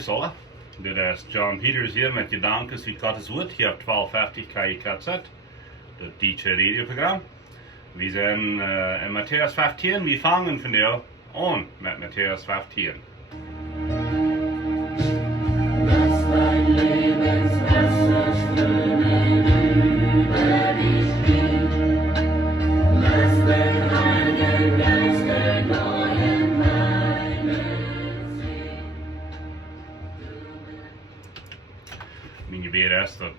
Grüß alle. Dit is John Peters hier met gedanken wie Gottes Woord hier op 1250 KIKZ, het Deutsche Radioprogramm. We zijn in Matteaus 15, we vangen vandaag aan met Matteaus 15. Lass dein Lebenswasser strömen über dich hin. Lass den Heiligen Geist erneuern meinen Sinn. Mijn gebed is dat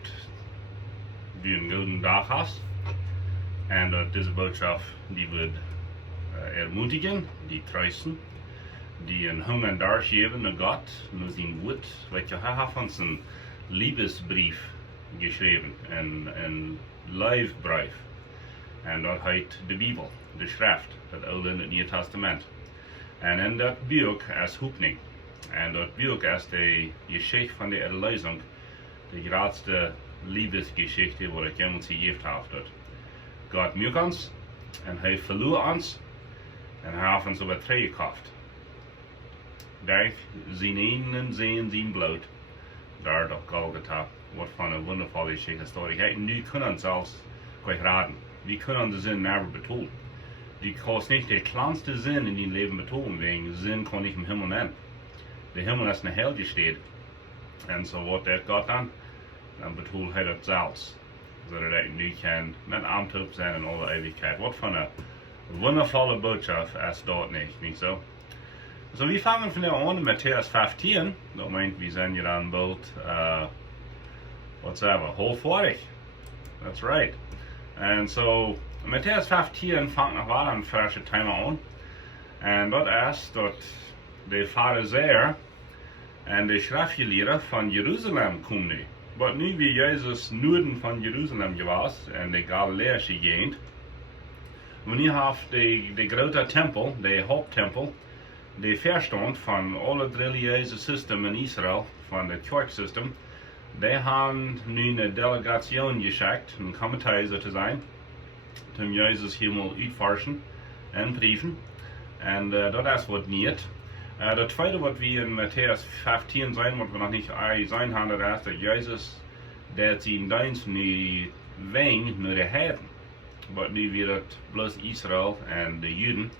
du een goede dag hast en dat deze boodschap die wordt ermutigen, die troosten, die een hunger en dorst geven naar God, naar zijn woord. Weet je, hij heeft ons een liefdesbrief geschreven, een leefbrief. En dat heet de Bijbel, de schrift, het Oude en het Nieuwe Testament. En in dat boek is hoopning. En dat boek is de geschichte van de erlösung, de grootste liefdesgeschichte wat ik jemals gegeven heb. God mocht ons en hij verloor ons en hij heeft ons over twee gekauft. Durch zijn enen zijn bloed, daar op Golgotha, wat van een wondervolle historie. En nu kunnen we zelfs kwijt raden. We kunnen de zin never betonen. Die kost niet de kleinste zin in je leven betonen, wegen zin kon ik im Himmel nennen. De Himmel is een hel gesteed. En zo wordt dat God dan betoelt hij dat zelfs. Zodat hij nu kan met aantoop zijn in alle eeuwigheid. Wat van een wondervolle boodschap is dat niet zo? So we vangen vandaag aan in Matteaus 15. Dat meint we zijn hier aan bald, wat zeggen we, halfwaardig. That's right. En so Matteaus 15 vangt nog wel een frisse thema aan. En dat is dat de Farizeeër en de schriftgeleerden van Jeruzalem komen nu. Want nu wie Jezus noorden van Jeruzalem geweest en de Galileische gegend. Wanneer heeft de grote tempel, de hoofdtempel, de verstand van alle het religieuze systeem in Israël, van het kerksysteem, die hebben nu een delegatie geschikt, een comité te zijn, om Jezus helemaal uitforschen en brieven. En dat is wat niet. Dat tweede wat we in Matteaus 15 zijn, wat we nog niet zijn hadden, is dat Jezus dat zijn dienst nu wengt naar de heiden. Maar nu weer het bloos Israël en de Juden.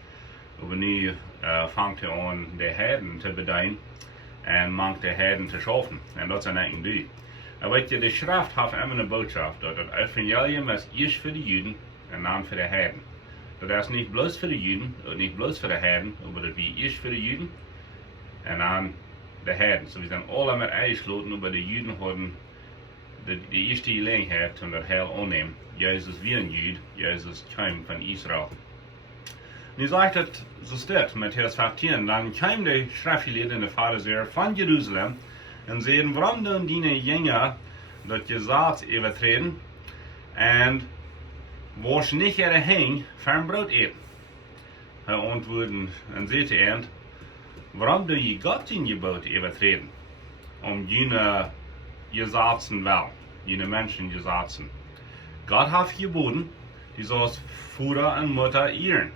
Maar nu vangt hij aan de heiden te bedienen en maakt de heiden te schaffen. En dat zijn eigenlijk die. En weet je, de schrift heeft immer een boodschap dat het evangelium is eerst voor de Juden en dan voor de heiden. Dat is niet bloos voor de Juden, ook niet bloos voor de heiden, maar dat is eerst voor de Juden en dan de heiden. So we zijn alle met eingesloten, maar de Juden hadden de eerste gelegenheid om dat heil aannemen. Jezus weer een Jude, Jezus kwam van Israël. Nu zegt het, zo staat Matteaus 15, dan kwam de schriftgeleerden en de Farizeeër van Jeruzalem en zeiden, waarom doen die jongen dat je zaad overtreden en was niet ihre heen van brood eten? Hij antwoordde en zei te eind, waarom doe je God in je boot overtreden? Om je zaadsen wel, je mensen je zaadsen. God heeft geboden, die zoals vader en moeder eeren.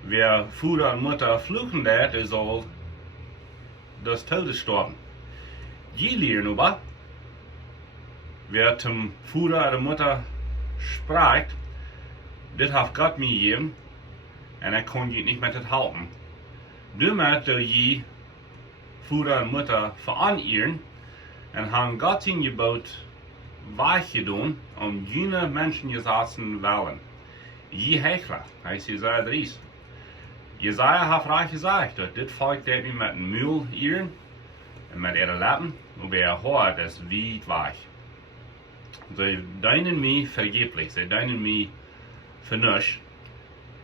Wer vader en moeder vloeken deed, die zal des Todes sterben. Je leren aber, wer zum vader en moeder spreekt, dit heeft God mij gegeven, en hij kon je niet met het helpen. Daarmee dat je vader en moeder veranderen, en han God in je boot weggedaan om jene mensen je zaten willen. Je hechler, hij is Jesaja 3. Jesaja heeft recht gezegd dat dit volk dat we met een muil eeren en met ihre Lippen, aber ihr Haar is weit weg. Ze dienen mij vergeblich, ze dienen mij für nichts,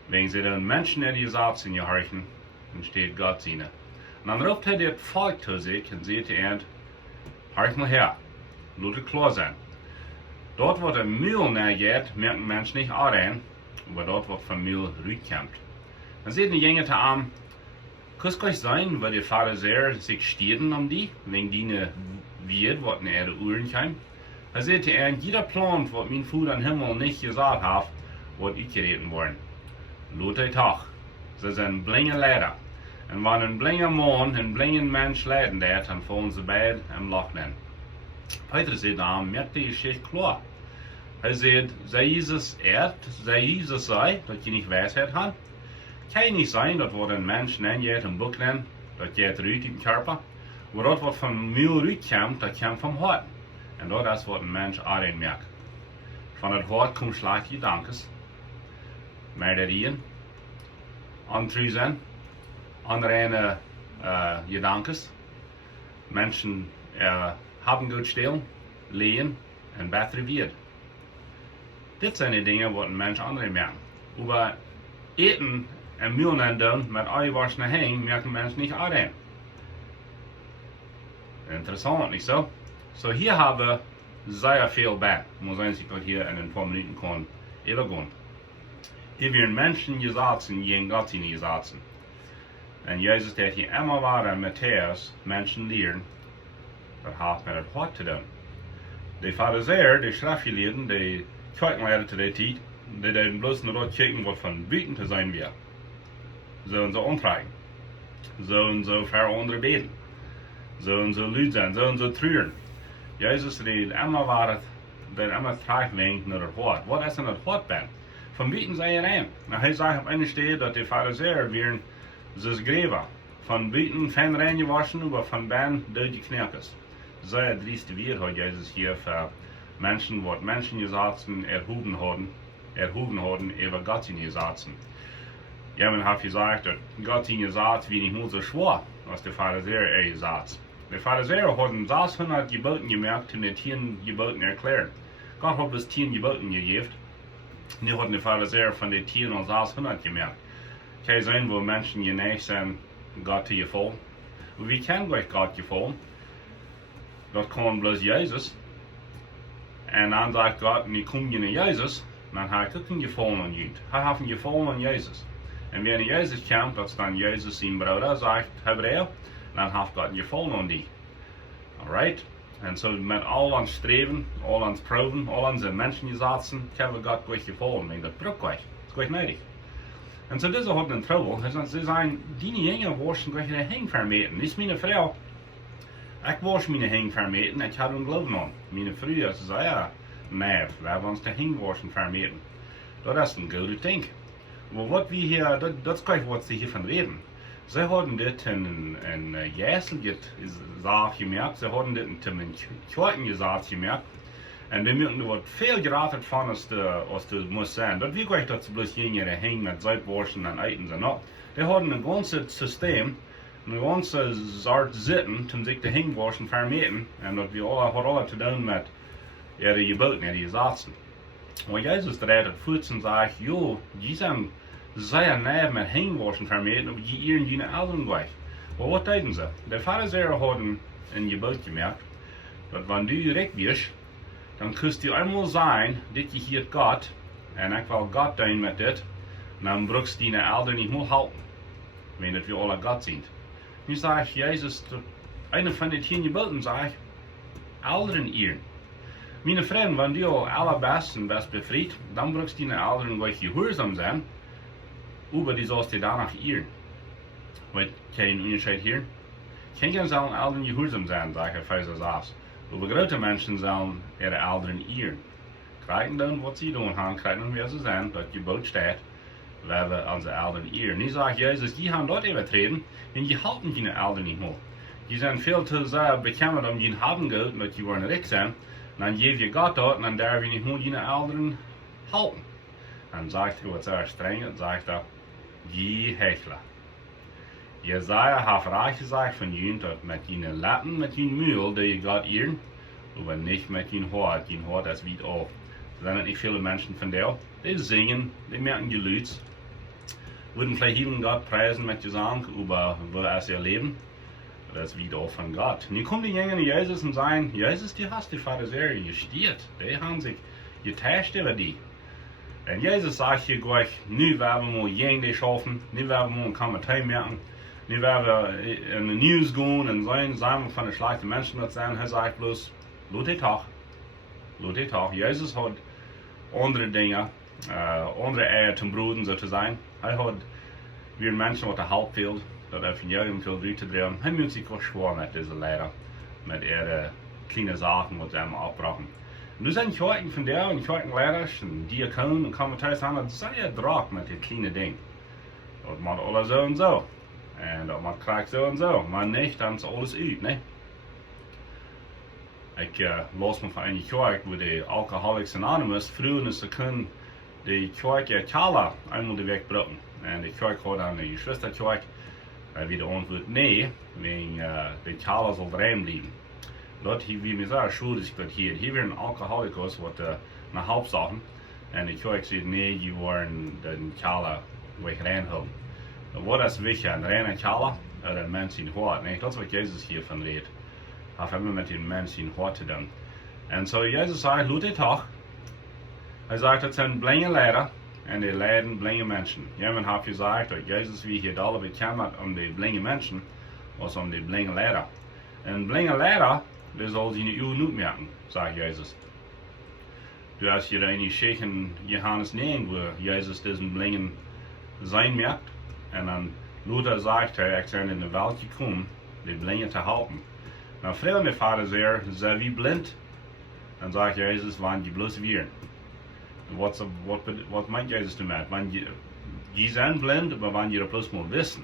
wegen sie den Menschen in die zaten gehorchen, und steht Gott ihnen. Und dann ruft er das Volk zu sich und sagt er, horch mal her, laat het klar zijn. Dort wat een muil neergeht, merken mensen niet aan, aber dort wat van muil ruitkomt. Dan zegt de jongen te hem, kan het zijn waar de Farizeeër zich stieren om die, wegen die weet wat naar de oren komt? Hij zegt te hem, jeder plant wat mijn Vader in Himmel niet gezegd heeft, wordt uitgereden worden. Laat hij toch. Ze zijn blinde leider. En wanneer een blinge man, een blinge mens leiden deed, dan vallen ze beide en lachen. Petrus zei dan, merkt die Geschichte klar. Hij zei, zij Jezus zei, dat je niet wijsheid had. Kan je niet zijn dat wat een mens neemt, je een boek neemt, dat je het ruikt in de körper. Maar dat wat van muil uitkomt, dat komt van hart. En dat is wat een mens alleen merkt. Van het hart komt slechte gedanken, murderieën, ontruizen, andere gedanken. Mensen hebben goed stil, leen en beter weer. Dit zijn de dingen wat een mens anderen merkt. Over eten en muil doen met uitwassene heen merkt een mens niet alleen. Interessant, niet zo? So hier hebben we zeer veel bij. Moet eens ik dat hier in een paar minuten kan overgaan. Hier werden mensen gezet, geen God in gezet. En Jezus heeft hier immer weer in Matteaus mensen leren, dat heeft met het hart te doen. De Farizeeën, de schriftgeleerden, de kijkenleiders te die tijd, die deden bloos naar dat kijken wat van buiten te zijn weer. Zo en zo ontrekken. Zo en zo ver onder beden. Zo en zo luid zijn, zo en zo treuren. Jezus reed immer waar dat immer terugwenkt naar het hart. Wat is in het hart ben? Van buiten zijn je rein. Nou, hij zegt op een sted dat de Farizeeën weer zes greven. Van buiten fijn rein gewassen, maar van binnen dood je knerkes. Zeer drieste weer had Jezus hier voor mensen, wat mensen gezaten erhoben hadden, über Gott in gezaten. Jemand hat gesagt, dass Gott in gesagt wie nicht nur so schwer, als der Pharisäer gesagt. Der Pharisäer hatten 600 Geboten gemerkt und die 10 Geboten erklärt. Gott hat bis 10 Geboten gegeben. Die hatten die Pharisäer von den 10 und 600 gemerkt. Kann sein, wo Menschen geneigt sind, Gott zu gefallen. Und wie kann euch Gott gefallen? Das kann bloß Jesus. Und dann sagt Gott, ich komme in Jesus, dann hat er keinen Gefallen an ihn. Er hat einen Gefallen an Jesus. Und wenn Jesus kommt, dass dann Jesus sein Bruder sagt, Hebräer, dann hat Gott einen Gefallen an dich. Alright? Und so mit all uns Streben, all uns Proben, all unsere Menschen gesetzen, können wir Gott gleich gefallen. Und das braucht euch. Das ist gleich nötig. Und so diese hat einen Trouble. Sie sagen, die Jünger waschen gleich eine Haenj vermeten. Nicht meine Frau. Ich wasche meine Haenj vermeten, ich habe einen Glauben an. Meine Früher sagen, ja, nee, wir haben uns die Haenj waschen vermeten. Das ist ein guter Ding. Aber was wir hier, das ist gleich, was sie hier von reden. Sie haben das in Jäsel gemerkt, sie haben das in Kirchen gemerkt. Und wir müssen was viel geraten von, als das muss sein. Das wie gleich, dass sie bloß ihre Haenj mit Seitwaschen und Eiten sind. Die haben ein ganzes System, eine ganze Art Sitten, um sich die Haenj waschen vermeten. Und das hat alle zu tun mit ihren Geboten, ihren Gesetzen. Und Jesus redet kurz und sagt, jo, die sind sehr nah mit Haenj waschen vermeten, aber die ihren die Eltern gleich. Aber was deuten sie? Die Pharisäer haben ein Gebot gemerkt, dass wenn du direkt bist, dann kannst du einmal sein, dass je hier Gott, und ich will Gott dein mit dit, und dann brauchst du deine Eltern nicht mehr halten, wenn wir alle Gott sind. Nu sage ich, Jesus, eine von den 10 Geboten sage ich, Eltern ehren. Meine Freunde, wenn du allerbesten bist befreit, dann brauchst du deine Eltern gleich gehorsam sein, aber die sollst du danach ehren. Weil, kein Unterschied hier. Kinderen sollen Eltern gehorsam sein, sagt Epheser 6. Aber große Menschen sollen ihre Eltern ehren. Kriegen dann, was sie tun haben, kriegen wer sie sind, das Gebot steht, weil wir unsere Eltern ehren. Ich sage, Jesus, die haben dort übertreten, und die halten die Eltern nicht mehr. Die sind viel zu sehr bekämmert, die haben Geld, und die wollen reich sein. Dann gebe ich Gott dort, und dann darf ich nicht mehr die Eltern halten. Dann sagt er, was sehr streng ist, sagt er, die Hechler. Jesaja hat reich gesagt von ihnen, dass mit ihnen Latten, mit ihnen Mühl, die Gott ehren, aber nicht mit ihnen Hort. Ihnen Hort ist weit auf. Es sind nicht viele Menschen von der, die singen, die merken die Lieder, würden vielleicht hier Gott preisen mit Gesang, aber wo ist ihr Leben? Das ist weit auf von Gott. Und dann kommen die Jünger zu Jesus und sagen, Jesus, die hast die Pharisäer gestiert, die haben sich getäuscht über die. Und Jesus sagt hier gleich, nu werden wir Jünger schaffen, nu werden wir einen Kommentar merken, nu werden wir in die News gehen und sagen wir von den schlechten Menschen was sein. Er sagt bloß, lass die Tag. Jesus hat andere Dinge, andere Eier zum Bruden sozusagen. Er hat, wir Menschen, was der Hauptbild, dat evangelium veel uit te drehen. Hij moet zich ook schwer met deze leider, met ihre kleine Sachen, wat sie hem afbrachen. En nu zijn Kirchen van der en Kirchen leiders en diakonen en commentators aan het zeer druk met dit kleine ding. Dat moet alles zo en zo. En dat moet krijgt zo en zo. Maar niet, dan is alles uit, ne? Ik las me van een kerk waar de Alcoholics Anonymous vroegen is ze kunnen de kerk Ertala eenmaal de weg brengen. En de kerk had aan de Schwesterkerk wie de antwoord nee, wegen de Ertala zal erin blijven. Dat wie mir sagt, schuldig dat hier weer een alcoholicus wat naar Hauptsachen. En de kerk zei nee, je worden de Ertala weg reinhouden. Wat is wichtig, een reine Ertala uit een mens in Huat, nee, dat is wat Jezus hiervan redt. Hij heeft met den Menschen in Huat te doen. En zo Jezus zegt, doet dit toch. Hij zegt, het zijn blinde leider en die leiden blinde mensen. Jemand heeft gezegd dat Jezus wie hier alle bekend om die blinde mensen, als om die blinde leider. En blinde leider, die zal ze in uw niet merken, zegt Jezus. Dus als je in Schweenschi in Johannes 9, waar Jezus diesen blinden zijn merkt, en dan Luther zegt hij, ik ben in de wereld gekomen, die blinden te helpen. Nou, vroeger de Pharisäer zijn wie blind. Dan zegt Jezus, wanneer je bloos weer. Wat meint Jezus damit? Je zijn blind, maar wanneer je er bloos moet wissen,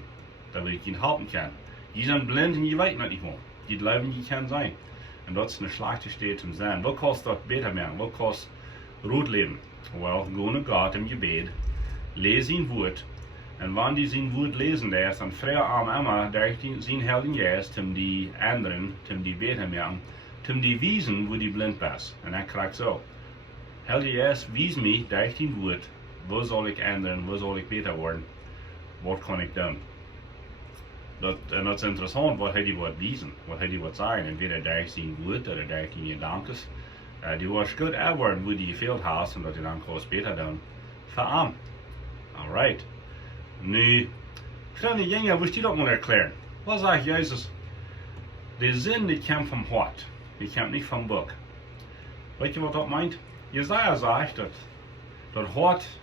dat ik je helpen kan. Je zijn blind en je weet nog niet meer. Je leven je kan zijn. En dat is een slechte staat te zijn. Wat kost dat beter maken? Wat kost rood leven? Wel, go naar God in je bed, lees zijn woord. En wanneer die zijn woord lezen is, dan vragen aan Emma, daar zijn helden juist, om die anderen, om die beter maken, om die wijzen, wo die blind is. En hij krijgt zo. Helden juist, wijs mij, daar is zijn woord, wo zal ik ändern, wo zal ik beter worden, wat kan ik doen? En dat is interessant, wat hij die wordt wijzen, wat hij die wordt zeggen, entweder daar is zijn woord, of daar is zijn gedankes. Die wordt goed ervaren, wo die gefehlt heeft, en dat hij dan kan beter doen. Voor Alright. Nu, kleine jongen, wil je dat maar erklären? Wat zegt Jezus? De zin die komt van Hart, die komt niet van boek. Weet je wat dat meint? Jesaja zegt dat Hart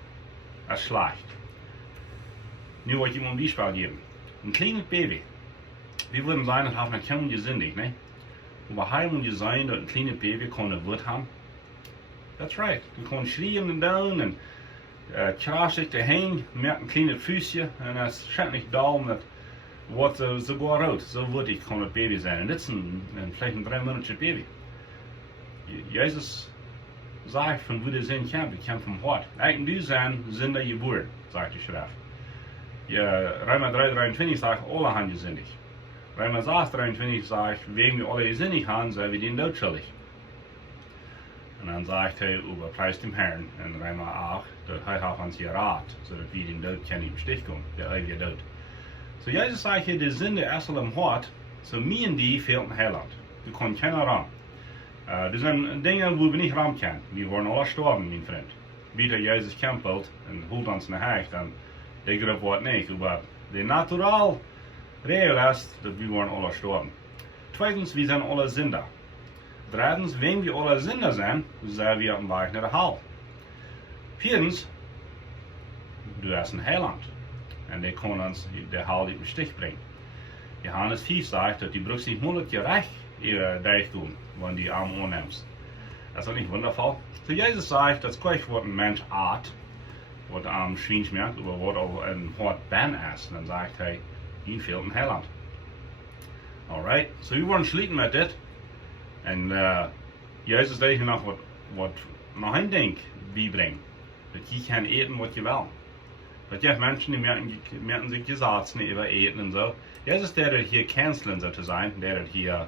is slecht. Nu wil ik je een Beispiel geven. Een kleine baby. Wir würden sagen, das hat eine Kind gesündigt, ne? Aber heim und sein, dass ein kleines Baby kann ein Wort haben. That's right. Du kannst schreien und down und kraas zich erheen met een kleine Füßchen en het is niet duim dat wordt sogar rood. Zo wordt ik gewoon een baby zijn. En dit is vielleicht een 3 Monate baby. Jezus zegt van wo de zin komt, die komt van Hart. Eigen du zijn, sind er geboren, zegt de schrift. Römer 3,23 zegt, alle haben gesündigt. Römer 6,23 zegt, wegen wir alle gesündigt haben, zijn we den dood schuldig. En dan zegt hij, überpreist dem Herrn, en Römer 8, dat hij heeft ons geraad, zodat we den dood kunnen im Stich komen, der eeuwige dood. So Jezus zegt hier, de zonde is al im Hart, so mir en die fehlt een heiland. Du kannst keiner ran. Er zijn dingen wo we niet ran kunnen. We worden alle sterben, mijn vriend. Wie Jezus kämpelt en holt ons naar huis, dan denk ik wat niet. Maar de natural regel is dat we worden alle sterben. Tweitens, we zijn alle zinder. Drittens, wenn wir alle Sünder sind, sind wir am Weg naar de hel. Viertens, du hast ein Heiland. En die kann uns de hel in den Stich brengen. Johannes 5 sagt, dat die brugst niet 100 keer recht durchkommen, wenn die arm aanneemt. Das ist nicht wundervoll? So Jezus sagt, dat kwijt wordt een mens aard, wat am Schweens merkt, aber wat ook een hart ben is. En dan zegt hij, hier fehlt een Heiland. Alright, so we worden schlieten met dit. En Jezus deed je nog wat nog een ding bijbrengen. Dat je kan eten wat je wil. Dat je hebt mensen die merken zich gezegd niet over eten en zo. Jezus deed het hier cancelen zo te zijn. Deed het hier,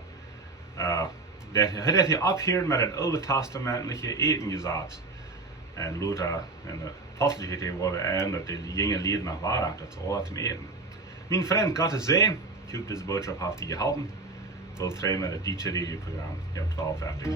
het hier opgehoord met het Oude Testamentelijke eten gezegd. En Luther en de apostellijke tegenwoordig aan dat de jonge lieden nog waren. Dat is alles om eten. Mijn vriend, God is zee. Ik hoop deze boodschap heeft je geholpen. Wil trainen met het Dietsche radioprogramma. Je hebt 12 fertig.